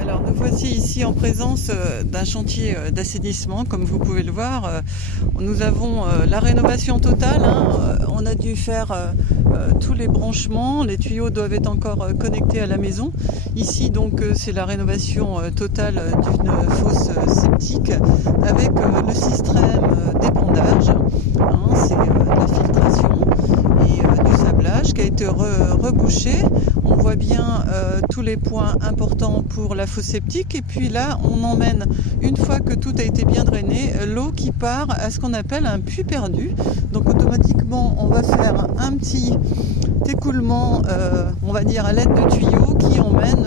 Alors nous voici ici en présence d'un chantier d'assainissement, comme vous pouvez le voir. Nous avons la rénovation totale, hein. On a dû faire tous les branchements, les tuyaux doivent être encore connectés à la maison. Ici donc c'est la rénovation totale d'une fosse septique avec le système d'épandage, hein. C'est de la filtration et du sablage qui a été rebouché. On voit bien tous les points importants pour la fosse septique et puis là on emmène, une fois que tout a été bien drainé, l'eau qui part à ce qu'on appelle un puits perdu. Donc automatiquement on va faire un petit écoulement, on va dire à l'aide de tuyaux qui emmène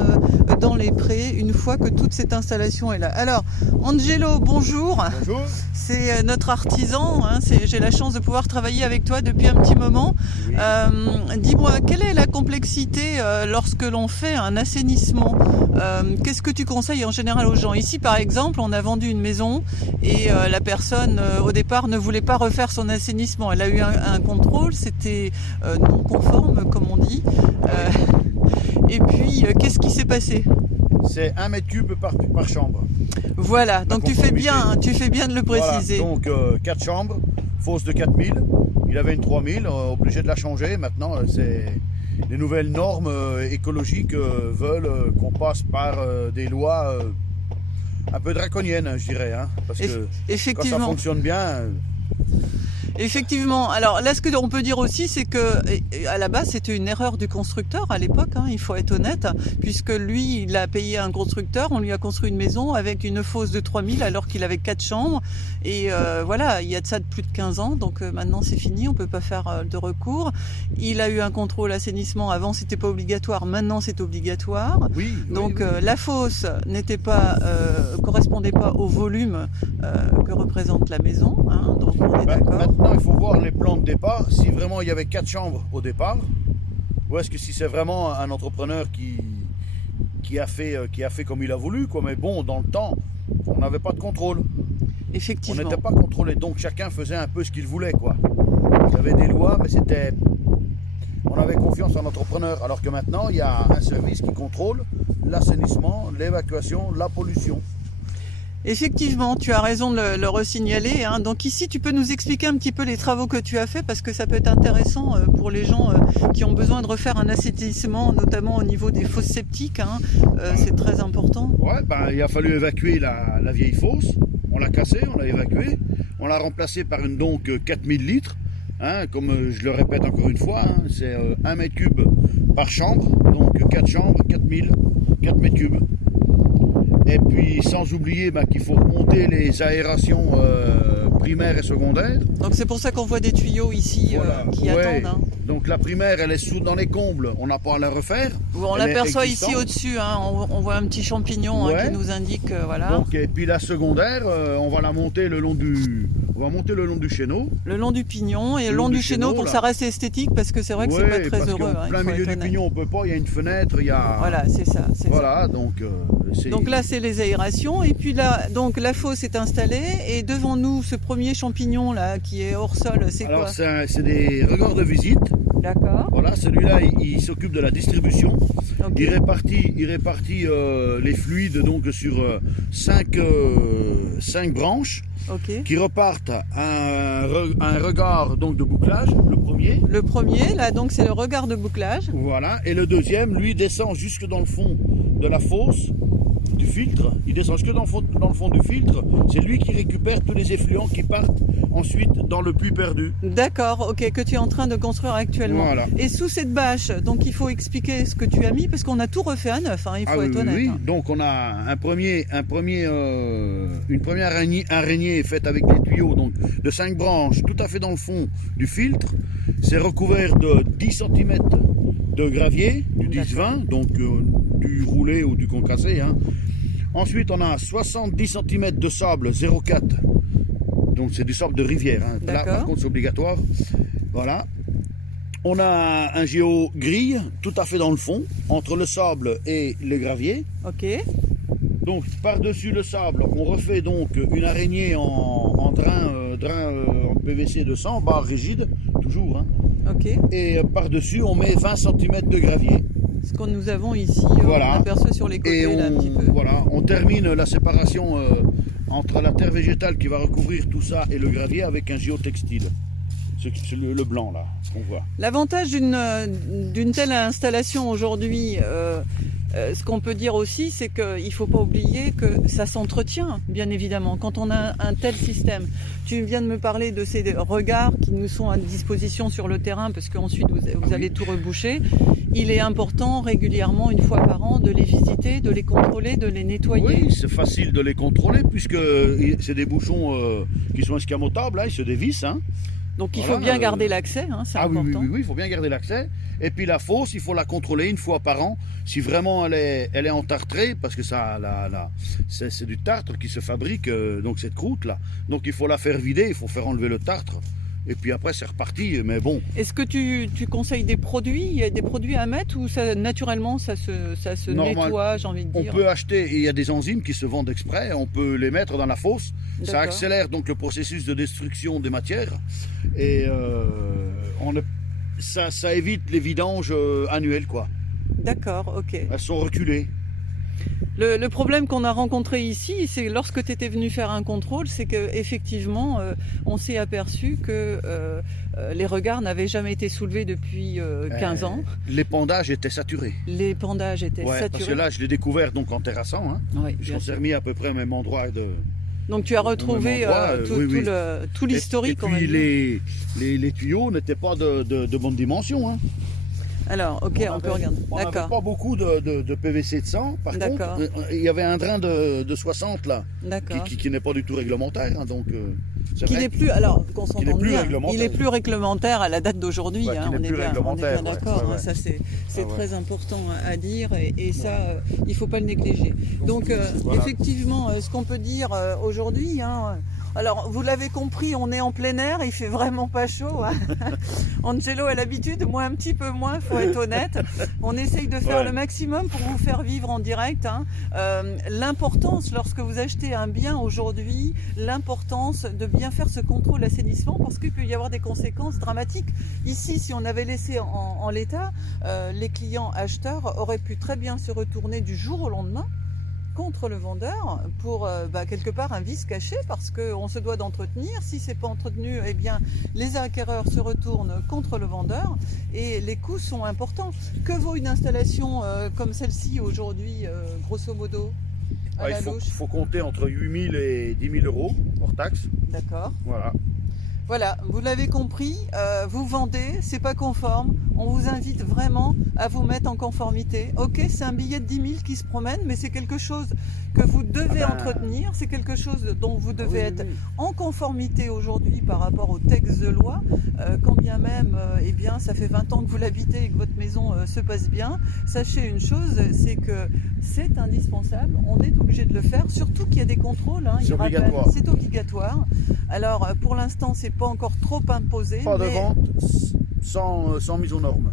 dans les prés une fois que toute cette installation est là. Alors Angelo, bonjour. Bonjour. C'est notre artisan, hein, j'ai la chance de pouvoir travailler avec toi depuis un petit moment. Oui. Dis-moi, quelle est la complexité lorsque l'on fait un assainissement? Qu'est-ce que tu conseilles en général aux gens? Ici par exemple, on a vendu une maison et la personne au départ ne voulait pas refaire son assainissement. Elle a eu un contrôle, c'était non conforme comme on dit. Et puis, qu'est-ce qui s'est passé? C'est 1 mètre cube par chambre. Voilà, donc tu fais bien de le préciser. Voilà, donc 4 chambres, fosse de 4000. Il avait une 3000, obligé de la changer. Maintenant, c'est les nouvelles normes écologiques veulent qu'on passe par des lois un peu draconiennes, je dirais. Hein, parce que effectivement. Quand ça fonctionne bien... Effectivement. Alors là, ce que on peut dire aussi, c'est que à la base, c'était une erreur du constructeur à l'époque, hein, il faut être honnête, puisque lui, il a payé un constructeur, on lui a construit une maison avec une fosse de 3000 alors qu'il avait 4 chambres. Et voilà, il y a de ça de plus de 15 ans, donc maintenant c'est fini, on peut pas faire de recours. Il a eu un contrôle assainissement, avant c'était pas obligatoire, maintenant c'est obligatoire. Oui, donc oui. la fosse n'était pas, correspondait pas au volume que représente la maison, hein, donc on est d'accord. Maintenant, il faut voir les plans de départ. Si vraiment il y avait 4 chambres au départ, ou est-ce que si c'est vraiment un entrepreneur qui a fait comme il a voulu, quoi. Mais bon, dans le temps, on n'avait pas de contrôle. Effectivement. On n'était pas contrôlé, donc chacun faisait un peu ce qu'il voulait, quoi. Il y avait des lois, mais on avait confiance en l'entrepreneur. Alors que maintenant, il y a un service qui contrôle l'assainissement, l'évacuation, la pollution. Effectivement, tu as raison de le resignaler, hein. Donc ici, tu peux nous expliquer un petit peu les travaux que tu as fait parce que ça peut être intéressant pour les gens qui ont besoin de refaire un assainissement, notamment au niveau des fosses septiques, hein. C'est très important. Ouais, il a fallu évacuer la vieille fosse. On l'a cassée, on l'a évacuée. On l'a remplacée par une donc 4000 litres. Hein, comme je le répète encore une fois, hein, c'est 1 mètre cube par chambre. Donc 4 chambres, 4000, 4 mètres cubes. Et puis sans oublier qu'il faut monter les aérations primaires et secondaires. Donc c'est pour ça qu'on voit des tuyaux ici Voilà. qui attendent. Hein. Donc la primaire, elle est dans les combles, on n'a pas à la refaire. On l'aperçoit ici au-dessus, hein. On voit un petit champignon hein, qui nous indique, voilà. Donc, et puis la secondaire, on va la monter le long du... On va monter le long du chéneau. Le long du pignon et le long du chéneau pour que ça reste esthétique parce que c'est vrai que c'est pas très heureux. En plein milieu du pignon, on peut pas, il y a une fenêtre, il y a... Voilà, c'est ça. Voilà, donc... Donc là, c'est les aérations. Et puis là, donc la fosse est installée. Et devant nous, ce premier champignon là qui est hors sol, c'est quoi? Alors, c'est des regards de visite. D'accord. Voilà, celui-là, il s'occupe de la distribution. Okay. Il répartit les fluides donc sur 5 branches. Okay. Qui repartent un regard donc de bouclage, le premier. Le premier, là, donc c'est le regard de bouclage. Voilà, et le deuxième, lui, descend jusque dans le fond de la fosse du filtre. Il descend jusque dans le fond du filtre. C'est lui qui récupère tous les effluents qui partent ensuite dans le puits perdu. D'accord, ok, que tu es en train de construire actuellement. Voilà. Et sous cette bâche, donc il faut expliquer ce que tu as mis, parce qu'on a tout refait à neuf, hein, il faut être honnête. Oui, hein. donc on a une première araignée faite avec des tuyaux donc, de 5 branches tout à fait dans le fond du filtre. C'est recouvert de 10 cm de gravier, du 10-20, donc du roulé ou du concassé. Hein. Ensuite, on a 70 cm de sable 0,4. Donc c'est du sable de rivière. Hein. Là, par contre, c'est obligatoire. Voilà. On a un géo-grille tout à fait dans le fond, entre le sable et le gravier. Ok. Donc par-dessus le sable, on refait donc une araignée en drain en PVC de 100, barre rigide, toujours. Hein. Ok. Et par-dessus, on met 20 cm de gravier. Ce que nous avons ici, Voilà. on aperçoit sur les côtés Et là, un petit peu. voilà, on termine la séparation entre la terre végétale qui va recouvrir tout ça et le gravier avec un géotextile. C'est le blanc là, qu'on voit. L'avantage d'une telle installation aujourd'hui, ce qu'on peut dire aussi, c'est qu'il ne faut pas oublier que ça s'entretient, bien évidemment. Quand on a un tel système, tu viens de me parler de ces regards qui nous sont à disposition sur le terrain, parce qu'ensuite vous allez tout reboucher. Il est important régulièrement, une fois par an, de les visiter, de les contrôler, de les nettoyer. Oui, c'est facile de les contrôler puisque c'est des bouchons qui sont escamotables, hein, ils se dévissent. Hein. Donc il faut bien garder l'accès, hein, c'est important. Oui, il faut bien garder l'accès. Et puis la fosse, il faut la contrôler une fois par an. Si vraiment elle est entartrée, parce que ça, c'est du tartre qui se fabrique, donc cette croûte là. Donc il faut la faire vider, il faut faire enlever le tartre. Et puis après c'est reparti, mais bon. Est-ce que tu conseilles des produits? Il y a des produits à mettre ou ça, naturellement ça se nettoie, j'ai envie de dire? On peut acheter, et il y a des enzymes qui se vendent exprès, on peut les mettre dans la fosse. Ça accélère donc le processus de destruction des matières. Et ça évite les vidanges annuelles, quoi. D'accord, ok. Elles sont reculées. Le problème qu'on a rencontré ici, c'est lorsque tu étais venu faire un contrôle, c'est qu'effectivement, on s'est aperçu que les regards n'avaient jamais été soulevés depuis 15 ans. L'épandage était saturé. L'épandage était saturé. Parce que là, je l'ai découvert donc en terrassant. Hein. Oui, je s'est remis à peu près au même endroit. Donc tu as retrouvé tout l'historique. Et puis les tuyaux n'étaient pas de bonne dimension. Hein. Alors, ok, on peut regarder. On n'avait pas beaucoup de PVC de 100. Par contre, il y avait un drain de 60 là, qui n'est pas du tout réglementaire. Hein, donc, qui n'est plus, alors qu'on s'entende bien, il est plus réglementaire à la date d'aujourd'hui. Ouais, hein, on est bien d'accord. Ouais. Hein, ça c'est très important à dire et ça, il ne faut pas le négliger. Donc, effectivement, ce qu'on peut dire aujourd'hui. Hein, alors, vous l'avez compris, on est en plein air, il fait vraiment pas chaud. Hein. Angelo a l'habitude, moi un petit peu moins, faut être honnête. On essaye de faire le maximum pour vous faire vivre en direct. Hein. L'importance, lorsque vous achetez un bien aujourd'hui, l'importance de bien faire ce contrôle assainissement parce qu'il peut y avoir des conséquences dramatiques. Ici, si on avait laissé en l'état, les clients acheteurs auraient pu très bien se retourner du jour au lendemain contre le vendeur pour quelque part un vice caché parce qu'on se doit d'entretenir. Si c'est pas entretenu, eh bien les acquéreurs se retournent contre le vendeur et les coûts sont importants. Que vaut une installation comme celle-ci aujourd'hui, grosso modo? Il faut compter entre 8 000 et 10 000 euros hors taxe. D'accord. Voilà, vous l'avez compris, vous vendez, c'est pas conforme, on vous invite vraiment à vous mettre en conformité. Ok, c'est un billet de 10 000 qui se promène, mais c'est quelque chose que vous devez entretenir, c'est quelque chose dont vous devez être en conformité aujourd'hui par rapport au texte de loi, quand bien même, eh bien, ça fait 20 ans que vous l'habitez et que votre maison se passe bien. Sachez une chose, c'est que c'est indispensable, on est obligé de le faire, surtout qu'il y a des contrôles. Hein, c'est obligatoire. C'est obligatoire. Alors, pour l'instant, c'est pas encore trop imposé. Pas de vente sans mise aux normes.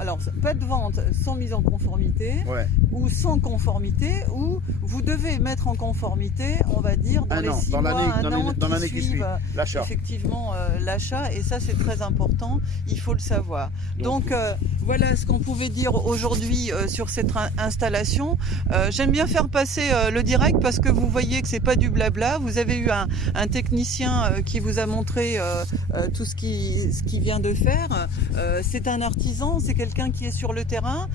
Alors, pas de vente sans mise en conformité, ou sans conformité, ou vous devez mettre en conformité, on va dire, dans les 6 mois, un an qui suivent l'achat. Effectivement, l'achat, et ça c'est très important, il faut le savoir. Donc voilà ce qu'on pouvait dire aujourd'hui sur cette installation. J'aime bien faire passer le direct parce que vous voyez que c'est pas du blabla. Vous avez eu un technicien qui vous a montré tout ce qu'il vient de faire. C'est un artisan, c'est quelqu'un qui est sur le terrain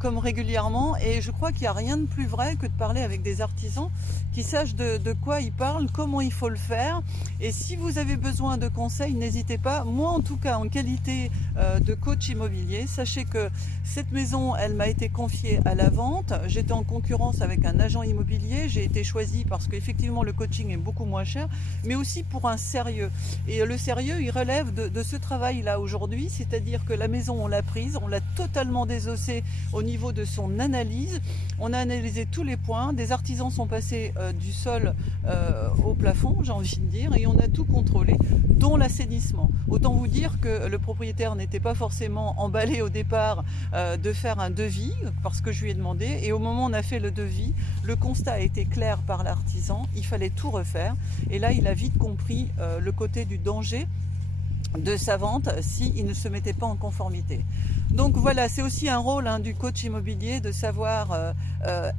comme régulièrement et je crois qu'il n'y a rien de plus vrai que de parler avec des artisans qui sachent de quoi ils parlent, comment il faut le faire. Et si vous avez besoin de conseils, n'hésitez pas. Moi en tout cas, en qualité de coach immobilier, sachez que cette maison, elle m'a été confiée à la vente. J'étais en concurrence avec un agent immobilier, j'ai été choisie parce qu'effectivement le coaching est beaucoup moins cher, mais aussi pour un sérieux. Et le sérieux, il relève de ce travail-là aujourd'hui, c'est-à-dire que la maison, on l'a prise, on l'a totalement désossée au niveau de son analyse. On a analysé tous les points, des artisans sont passés du sol au plafond, j'ai envie de dire, et on a tout contrôlé, dont l'assainissement. Autant vous dire que le propriétaire n'était pas forcément emballé au départ de faire un devis, parce que je lui ai demandé, et au moment où on a fait le devis, le constat a été clair par l'artisan, il fallait tout refaire, et là il a vite compris le côté du danger de sa vente s'il ne se mettait pas en conformité. Donc voilà, c'est aussi un rôle du coach immobilier de savoir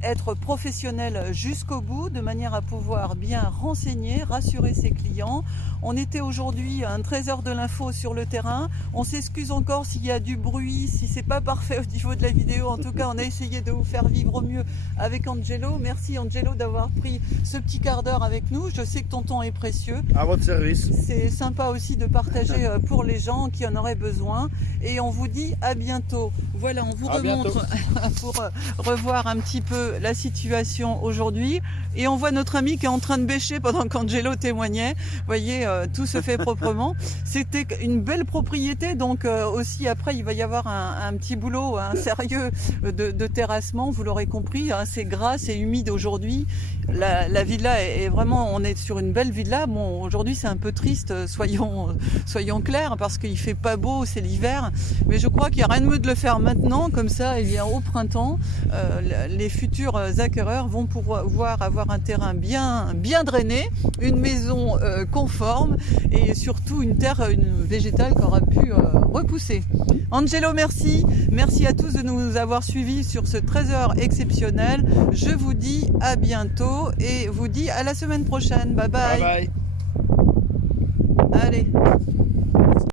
être professionnel jusqu'au bout, de manière à pouvoir bien renseigner, rassurer ses clients. On était aujourd'hui un 13h de l'info sur le terrain. On s'excuse encore s'il y a du bruit, si c'est pas parfait au niveau de la vidéo. En tout cas, on a essayé de vous faire vivre au mieux avec Angelo. Merci Angelo d'avoir pris ce petit quart d'heure avec nous. Je sais que ton temps est précieux. À votre service. C'est sympa aussi de partager pour les gens qui en auraient besoin. Et on vous dit à bientôt. Voilà, on vous remontre pour revoir un petit peu la situation aujourd'hui. Et on voit notre ami qui est en train de bêcher pendant qu'Angelo témoignait. Vous voyez, tout se fait proprement. C'était une belle propriété, donc aussi après il va y avoir un petit boulot, sérieux de terrassement, vous l'aurez compris. C'est gras, c'est humide aujourd'hui. La villa est vraiment, on est sur une belle villa. Bon, aujourd'hui c'est un peu triste, soyons clairs, parce qu'il fait pas beau, c'est l'hiver. Mais je crois qu'il n'y a rien de mieux de le faire maintenant, comme ça, il y a au printemps, les futurs acquéreurs vont pouvoir avoir un terrain bien drainé, une maison conforme et surtout une terre végétale qui aura pu repousser. Angelo, merci. Merci à tous de nous avoir suivis sur ce 13h exceptionnel. Je vous dis à bientôt et vous dis à la semaine prochaine. Bye bye. Bye bye. Allez.